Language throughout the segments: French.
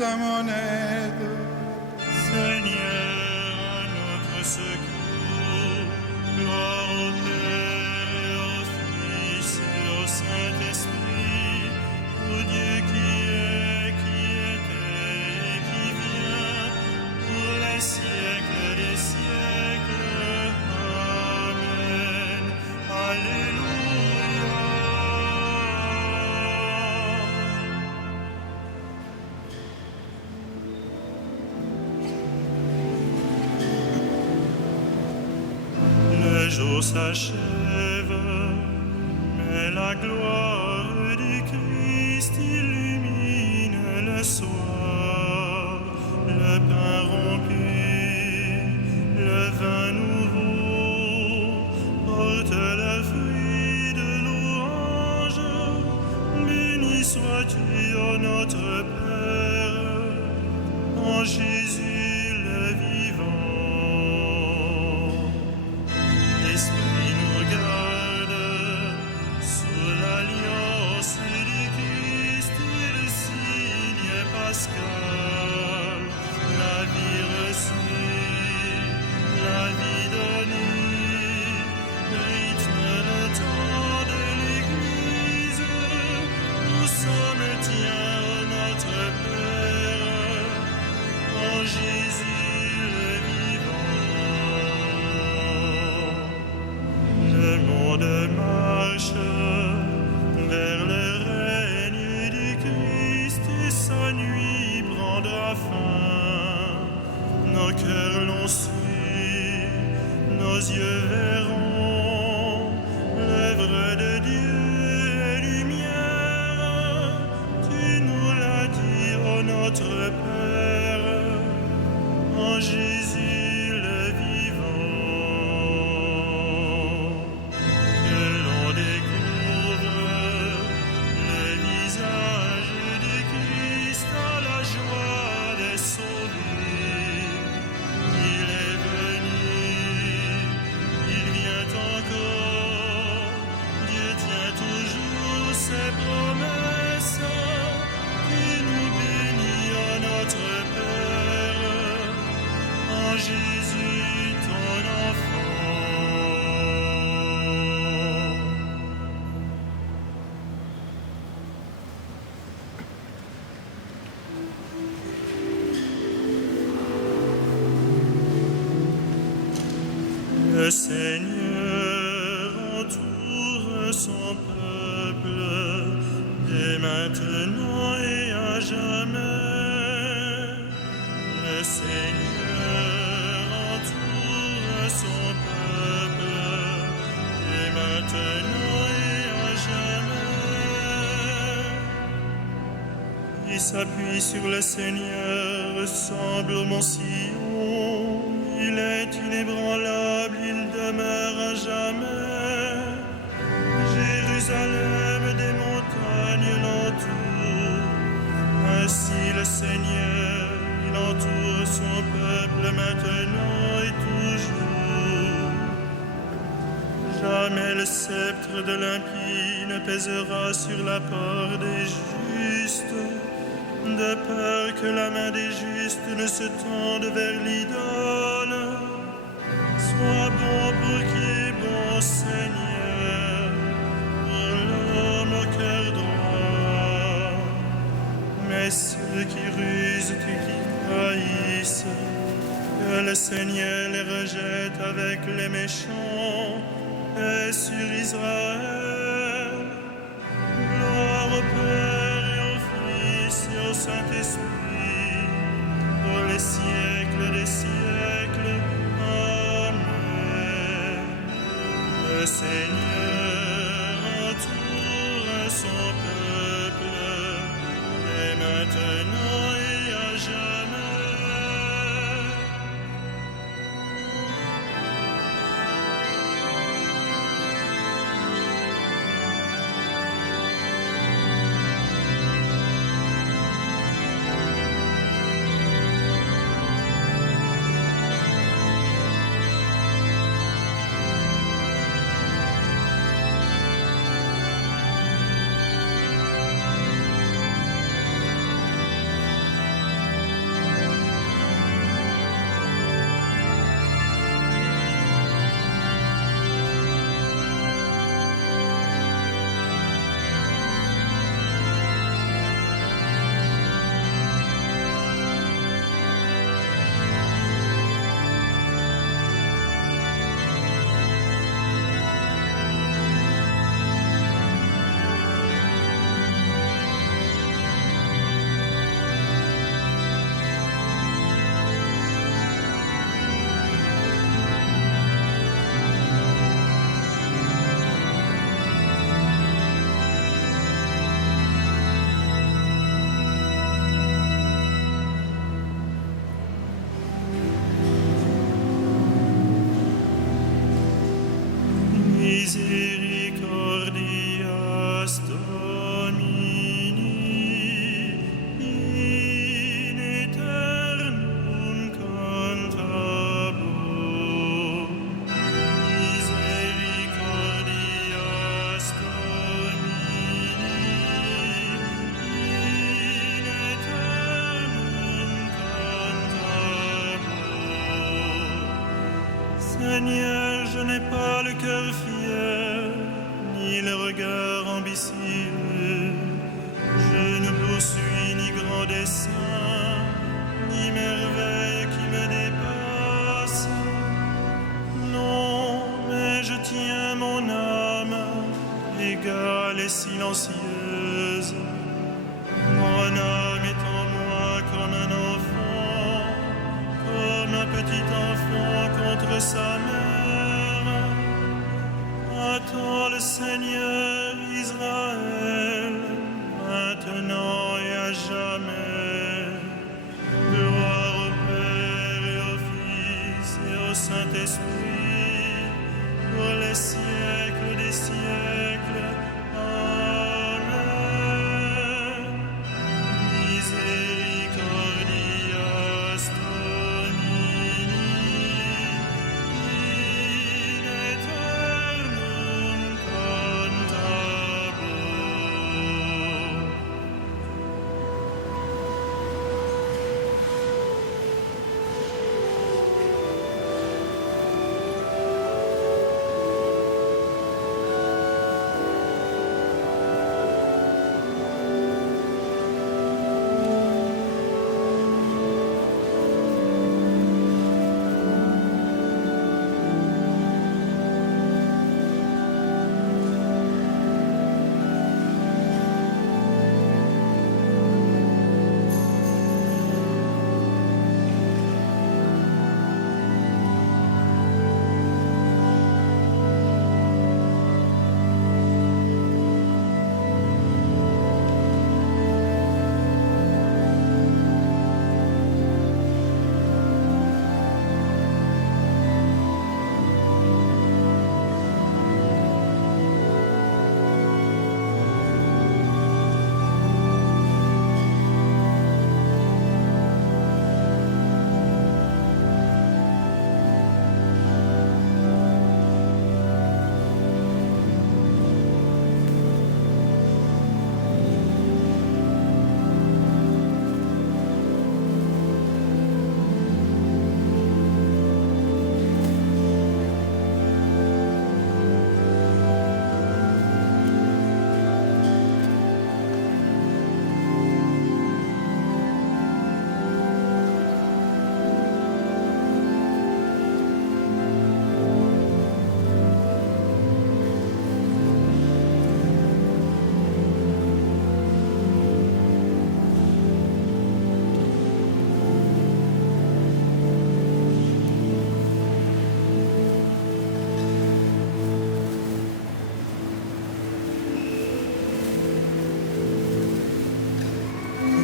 à mon aide. Seigneur, à notre secours, gloire au Père et au Fils et au Saint-Esprit, au Dieu qui est, qui était et qui vient, pour les siècles des siècles. Amen. Alléluia. Le jour s'achève, mais la gloire du Christ illumine le soir. Le pain rompu, le vin nouveau, porte le fruit de louange. Béni sois-tu, ô notre Père, en Jésus le vivant. L'Esprit nous garde sous l'alliance du Christ et le signe pascal. La vie reçue, la vie donnée, rythme le temps de l'Église. Nous sommes tiens, ô notre Père, en Jésus le vivant. Le monde marche vers le règne du Christ et sa nuit prendra fin. Nos cœurs l'ont su, nos yeux verront l'œuvre de Dieu et lumière. Tu nous l'as dit, ô notre Père, en Jésus le vivant. Que l'on découvre le visage du Christ à la joie des sauvés. Il est venu, il vient encore. Dieu tient toujours ses promesses. Tu nous bénis, ô notre Père, en Jésus ton enfant. Le Seigneur entoure son peuple dès maintenant et à jamais. Le Seigneur entoure son peuple dès maintenant et à jamais. Il s'appuie sur le Seigneur, semble au mont Sion. Il est inébranlable, il demeure à jamais. Jérusalem des montagnes l'entoure. Ainsi le Seigneur, il entoure son peuple maintenant et toujours. Jamais le sceptre de l'impie ne pèsera sur la part des justes, de peur que la main des justes ne se tende vers l'idole. Sois bon pour qui est bon, Seigneur, pour l'homme au cœur droit. Mais ceux qui rusent et qui trahissent, que le Seigneur les rejette avec les méchants. Paix sur Israël. Gloire au Père et au Fils et au Saint-Esprit, pour les siècles des siècles. Amen. Le Seigneur entoure son peuple, et maintenant et à jamais. misericordias Domini in aeternum cantabor. Misericordias Domini in aeternum cantabor. Seigneur, je n'ai pas le cœur fier, ni le regard ambitieux. Je ne poursuis ni grand dessein, ni merveille qui me dépasse. Non, mais je tiens mon âme égale et silencieuse. Mon âme est en moi comme un enfant, comme un petit enfant contre sa mère. Attends le Seigneur Israël, maintenant et à jamais. Gloire au Père et au Fils et au Saint-Esprit, pour les siècles des siècles. Amen. Misericordias Domini in aeternum cantabor.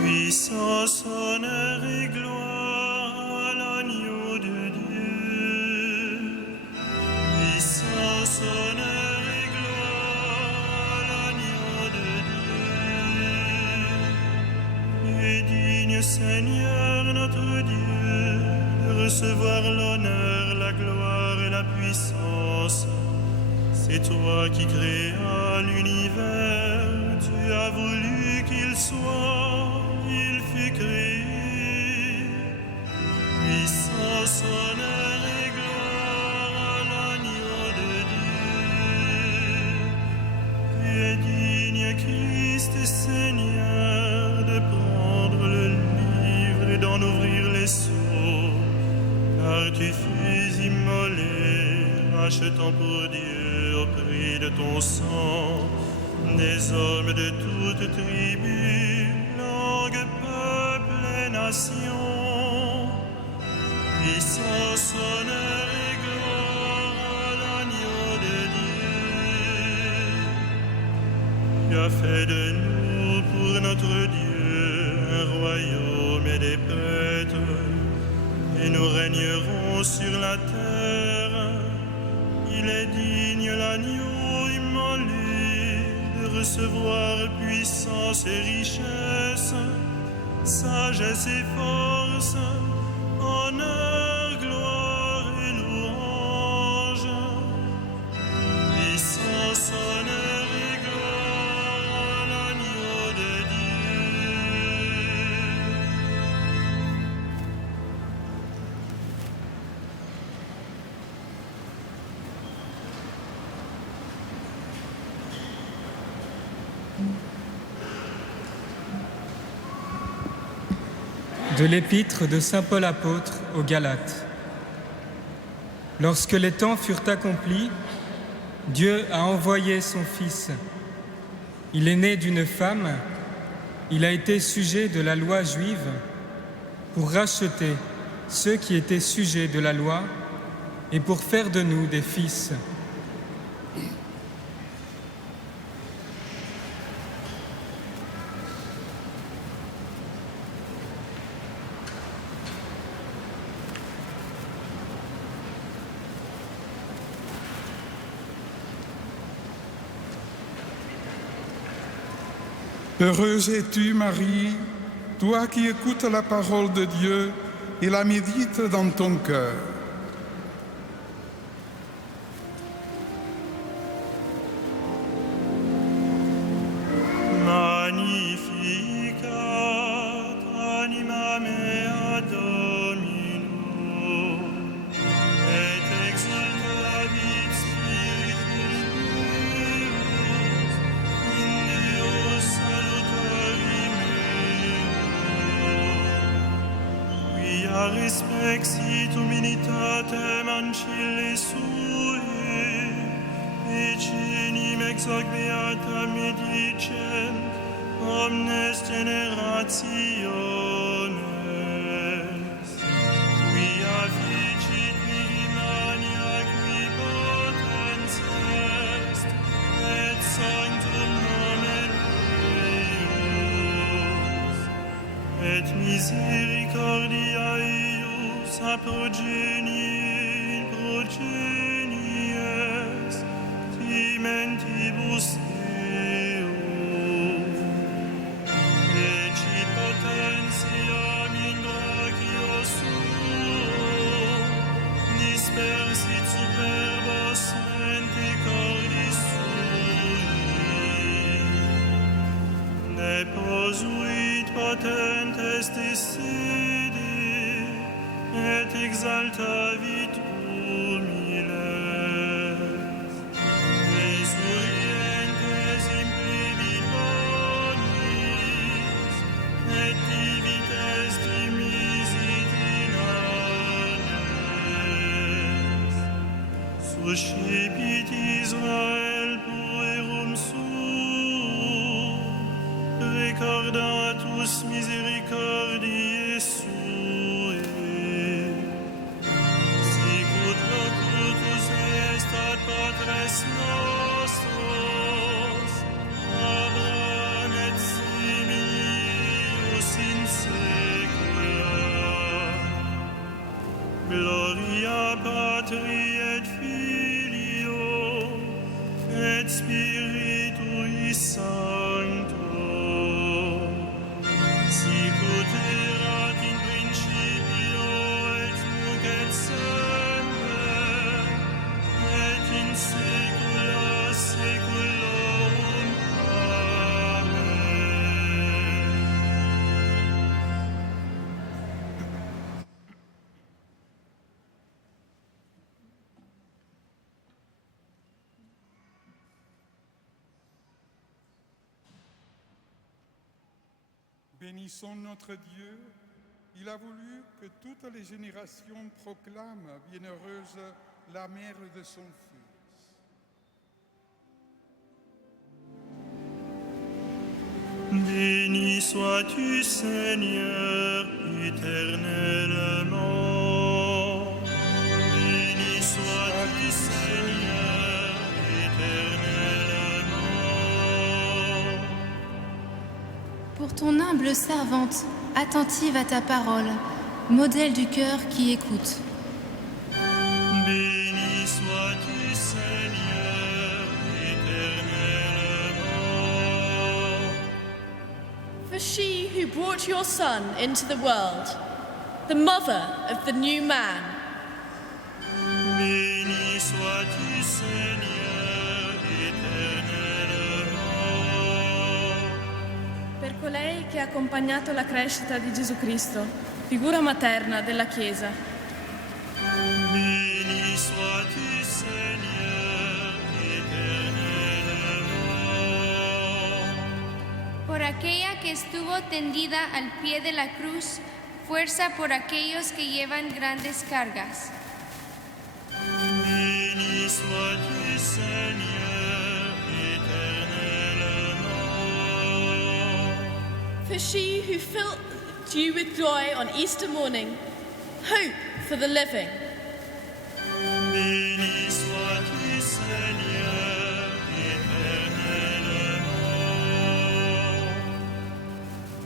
Puissance, honneur et gloire à l'agneau de Dieu. Puissance, honneur et gloire à l'agneau de Dieu. Et digne Seigneur notre Dieu de recevoir l'honneur, la gloire et la puissance. C'est toi qui créas l'univers, tu as voulu qu'il soit, il fut créé. Puissance, honneur et gloire à l'agneau de Dieu. Tu es digne, Christ et Seigneur, de prendre le livre et d'en ouvrir les sceaux, car tu fus immolé, rachetant pour Dieu au prix de ton sang des hommes de toutes tribus, langues, peuples et nations. Puissance, honneur et gloire à l'agneau de Dieu. Tu as fait de nous pour notre Dieu un royaume et des prêtres, et nous régnerons sur la terre. Il il est digne l'agneau immolé de recevoir puissance et richesse, sagesse et force, honneur, gloire et louange, puissance, honneur et gloire à l'agneau de De l'épître de saint Paul apôtre aux Galates. Lorsque les temps furent accomplis, Dieu a envoyé son Fils. Il est né d'une femme, il a été sujet de la loi juive pour racheter ceux qui étaient sujets de la loi et pour faire de nous des fils. Heureuse es-tu, Marie, toi qui écoutes la parole de Dieu et la médites dans ton cœur. Magnificat anima mea Domino, et exultavit spiritus meus in Deo salutari meo. Quia respexit humanitatem ancille sue, Vicinim ex hoc beata medicent, omnes generationes. Quia ficit mihi mania qui potens est, et sanctum nomen Deus. Et misericordia eius a progenie progenies, mentibus eo, ecit potentiam in brachio suo, dispersit superbos mente cordis sui, ne posuit potentes de sede, et exaltavit humiles. Resurrientes in plebit bonis, et divites dimisit in annes. Suscipit Israel puerum suum, recordatus misericordiae suae. Sicut locutus est ad patres nostros, Abraham et similius in saecula. Gloria Patri et Filio et Spiritui Sancto, sicut erat in principio et nunc et semper, et in saecula saeculorum. Amen. Bénissons notre Dieu. Il a voulu que toutes les générations proclament bienheureuse la mère de son Fils. Béni sois-tu, Seigneur, éternellement. Béni sois-tu, Seigneur, éternellement. Pour ton humble servante, attentive à ta parole, modèle du cœur qui écoute. Béni sois-tu, Seigneur, who brought your Son into the world, the mother of the new man. Béni sois-tu, Seigneur, éternellement. Per colei che ha accompagnato la crescita di Gesù Cristo, figura materna della Chiesa. Béni sois-tu, Seigneur, éternellement. Por aquella que estuvo tendida al pie de la cruz, fuerza por aquellos que llevan grandes cargas. Béni sois-tu, Seigneur, éternellement. For she who filled you with joy on Easter morning, hope for the living. Béni sois-tu, Seigneur, éternellement.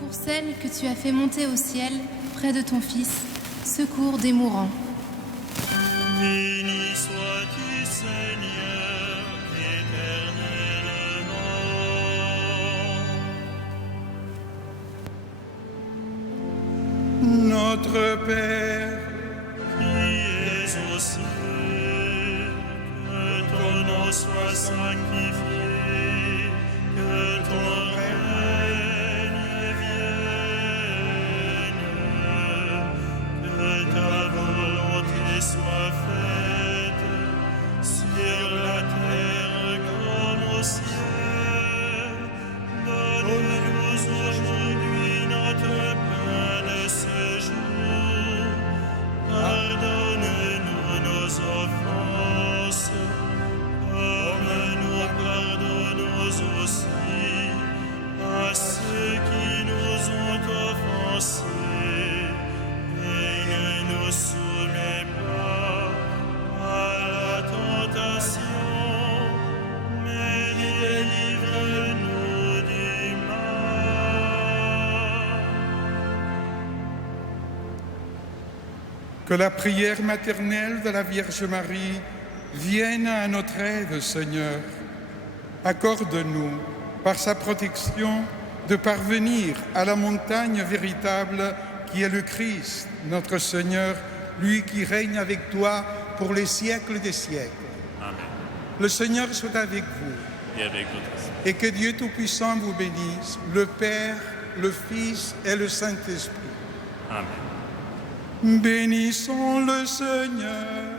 Pour celle que tu as fait monter au ciel, près de ton Fils, secours des mourants. Béni sois-tu, Seigneur, éternellement. Notre Père, Qui es aux cieux, que ton nom soit sanctifié, que ton règne vienne, que ta volonté soit faite sur la terre comme au ciel. Donne-nous aujourd'hui notre pain de ce jour. Pardonne-nous nos offenses, comme nous pardonnons aussi à ceux qui nous ont offensés. Et ne nous soumets pas à la tentation, mais délivre-nous du mal. que la prière maternelle de la Vierge Marie vienne à notre aide, Seigneur. Accorde-nous, par sa protection, de parvenir à la montagne véritable qui est le Christ, notre Seigneur, lui qui règne avec toi pour les siècles des siècles. Amen. Le Seigneur soit avec vous Et avec votre et que Dieu Tout-Puissant vous bénisse, le Père, le Fils et le Saint-Esprit. Amen. Bénissons le Seigneur.